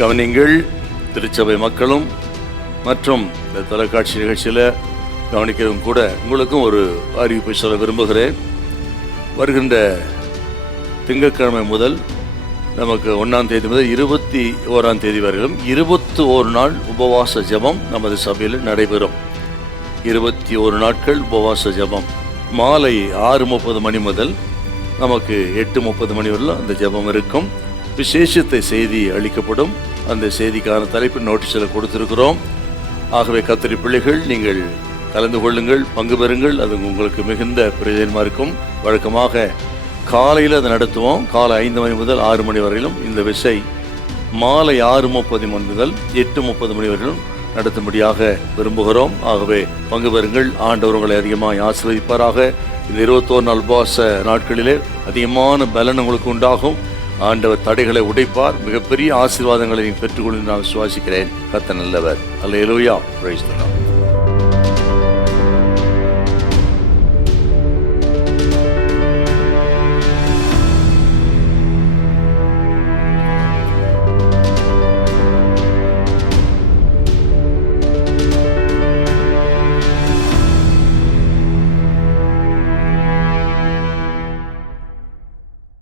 கவனிங்கள். திருச்சபை மக்களும் மற்றும் இந்த தொலைக்காட்சி நிகழ்ச்சியில் கவனிக்கிறவங்க கூட உங்களுக்கும் ஒரு அறிவிப்பை சொல்ல விரும்புகிறேன். வருகின்ற திங்கட்கிழமை முதல் நமக்கு 1ஆம் தேதி முதல் 21ஆம் தேதி வரையிலும் 21 நாள் உபவாச ஜெபம் நமது சபையில் நடைபெறும். 21 நாட்கள் உபவாச ஜெபம். மாலை 6:30 மணி முதல் நமக்கு 8:30 மணி வரலாம் அந்த ஜெபம் இருக்கும். விசேஷத்தை செய்தி அளிக்கப்படும். அந்த செய்திக்கான தலைப்பு நோட்டீஸில் கொடுத்திருக்கிறோம். ஆகவே கர்த்தருடைய பிள்ளைகள், நீங்கள் கலந்து கொள்ளுங்கள், பங்கு பெறுங்கள். அது உங்களுக்கு மிகுந்த பிரயோஜனமாக இருக்கும். வழக்கமாக காலையில் அதை நடத்துவோம். காலை 5 மணி முதல் 6 மணி வரையிலும் இந்த விசை மாலை 6:30 மணி முதல் 8:30 மணி வரையிலும் நடத்தும்படியாக விரும்புகிறோம். ஆகவே பங்கு பெறுங்கள். ஆண்டவர் உங்களை அதிகமாக ஆசீர்வதிப்பாராக. இந்த 21 நாள் உபவாச நாட்களிலே அதிகமான பலன் உங்களுக்கு உண்டாகும். ஆண்டவர் தடைகளை உடைப்பார். மிகப்பெரிய ஆசீர்வாதங்களை நீங்கள் பெற்றுக்கொண்டு நான் விசுவாசிக்கிறேன். கர்த்தர் நல்லவர். அல்லேலூயா. Praise the Lord.